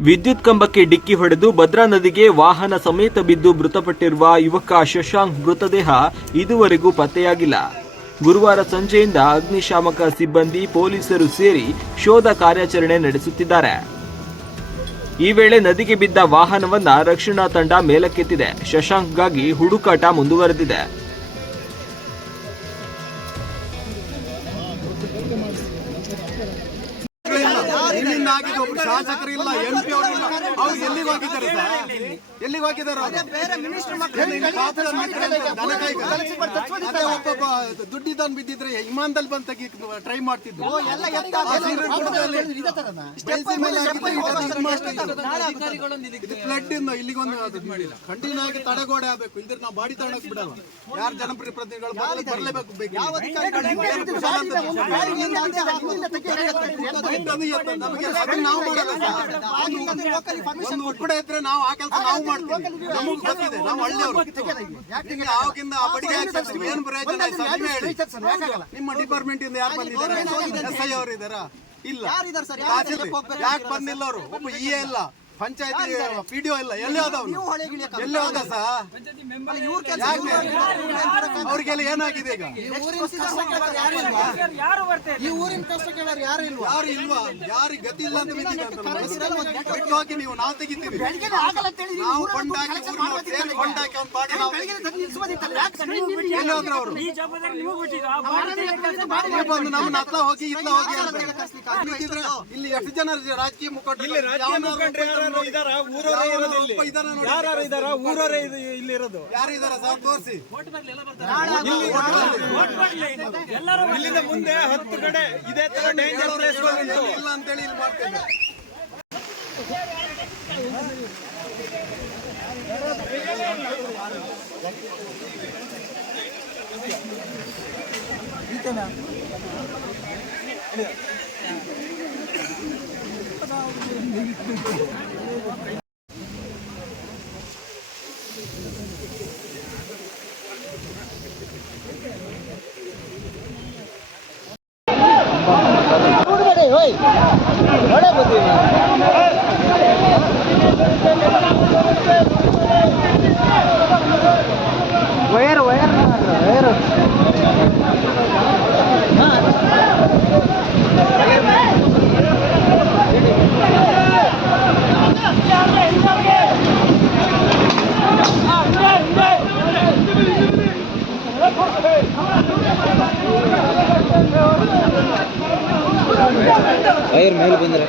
ವಿದ್ಯುತ್ ಕಂಬಕ್ಕೆ ಡಿಕ್ಕಿ ಹೊಡೆದು ಭದ್ರಾ ನದಿಗೆ ವಾಹನ ಸಮೇತ ಬಿದ್ದು ಮೃತಪಟ್ಟಿರುವ ಯುವಕ ಶಶಾಂಕ್ ಮೃತದೇಹ ಇದುವರೆಗೂ ಪತ್ತೆಯಾಗಿಲ್ಲ. ಗುರುವಾರ ಸಂಜೆಯಿಂದ ಅಗ್ನಿಶಾಮಕ ಸಿಬ್ಬಂದಿ ಪೊಲೀಸರು ಸೇರಿ ಶೋಧ ಕಾರ್ಯಾಚರಣೆ ನಡೆಸುತ್ತಿದ್ದಾರೆ. ಈ ವೇಳೆ ನದಿಗೆ ಬಿದ್ದ ವಾಹನವನ್ನ ರಕ್ಷಣಾ ತಂಡ ಮೇಲಕ್ಕೆತ್ತಿದೆ. ಶಶಾಂಕ್ಗಾಗಿ ಹುಡುಕಾಟ ಮುಂದುವರೆದಿದೆ. ಇಲ್ಲಿಂದ ಆಗಿದ್ದು ಒಬ್ರು ಶಾಸಕರು ಇಲ್ಲ ಎಂ ಪಿ ಅವರು ಇಲ್ಲ ಅವ್ರು ಎಲ್ಲಿಗೆ ಹೋಗಿದ್ದಾರೆ ಸರ್ ಎಲ್ಲಿಗೆ ಹೋಗಿದ್ದಾರೆ ಅವರು? ಹೇಳಿ, ಅಂತ ದನ ಕಾಯ್ಕ. ಅದೇ ಒಬ್ಬೊಬ್ಬ ದುಡ್ಡಿದ್ದವನು ಬಿದ್ದಿದ್ರೆ ಇಮಾನ್ದಲ್ಲಿ ಬಂದು ತೆಗಿ ಟ್ರೈ ಮಾಡ್ತಿದ್ದು ಎಲ್ಲ ಮಾಡ್ತಿದ್ರು. ಇದು ಫ್ಲಡ್ ಇಂದ ಕಂಟಿನ್ಯೂ ಆಗಿ ತಡೆಗೋಡೆ ಆಗ್ಬೇಕು ಇಲ್ದ್ರೆ ನಾವು ಬಾಡಿ ತಗೊಳಕ್ ಬಿಡಲ್ಲ ಯಾರು ಜನಪ್ರತಿನಿಧಿಗಳು ಬರ್ಲೇ- ಬರ್ಲೇಬೇಕು ನಾವು ಮಾಡಲ್ಲ ಇದ್ರೆ ನಾವು ಆ ಕೆಲಸ ನಾವು ಮಾಡ್ತೀವಿ ನಮಗ್ ಗೊತ್ತಿದೆ ನಾವು ಹಳ್ಳಿಯವರು ನಿಮ್ಗೆ ಆವಾಗಿಂದ ಆ ಏನು ಪ್ರಯೋಜನ? ಆಯ್ತು ಸರ್? ನೀವೇ ಹೇಳಿ ನಿಮ್ಮ ಡಿಪಾರ್ಟ್ಮೆಂಟ್ ಇಂದ ಯಾರು ಬಂದಿದ್ದಾರೆ? ಎಸ್ ಐ ಅವರು ಇದ್ದಾರಾ? ಇಲ್ಲ. ತಹಸೀಲ್ದಾರ್. ಯಾಕೆ ಬಂದಿಲ್ಲ ಅವರು? ಒಬ್ಬ ಇ ಎ ಇಲ್ಲ ಪಂಚಾಯತಿ ಪಿಡಿಒ ಇಲ್ಲ ಎಲ್ಲಿ ಹೋದವನು ಎಲ್ಲಿ ಹೋದ ಸಾ? ಅವ್ರಿಗೆಲ್ಲ ಏನಾಗಿದೆ ಈಗ? ಈ ಊರಿನ ಕಷ್ಟ ಕೇಳೋರು ಯಾರು ಇಲ್ವಾ? ಯಾರು ಇಲ್ವಾ? ಯಾರಿಗೆ ಗತಿ ಇಲ್ಲ ಅಂತ ಬಿದ್ದಿದ್ದಾರೆ ಬಿಟ್ಟು ಹಾಕಿ ನೀವು ನಾವು ತೆಗಿತೀವಿ. ನಾವು ಕೊಂಡಾಕಿ ಊರಿನವ್ರು. ಸೇರಿ ಕೊಂಡಾಕಿ ಅವ್ನ ಬಾಡಿ ನಾವು? ಎಲ್ಲಿ ಹೋದ್ರು ಅವರು? ನೀವು ಬಂದು ನಮ್ಮನ್ನ ಹತ್ರ ಹೋಗಿ ಇತ್ತ ಹೋಗಿ ಇಲ್ಲಿ ಎಷ್ಟು ಜನ ರಾಜಕೀಯ ಮುಖಂಡರು ಯಾರು ಇದಾರ? ಊರವರೇ ಇಲ್ಲಿ. ಇರೋದು ಯಾರು ಇದಾರ? ಸರ್? ತೋರಿಸಿ. ಇಲ್ಲಿಂದ ಮುಂದೆ ಹತ್ತು ಕಡೆ ಇದೇ ತರ ಡೇಂಜರ್ ಪ್ಲೇಸ್ ಇಲ್ಲ ಅಂತೇಳಿ ಇಲ್ಲಿ ಮಾಡ್ತೇವೆ கூடுதலை ஓய் ವೈರ್ ಮೇಲೆ ಬಂದರೆ?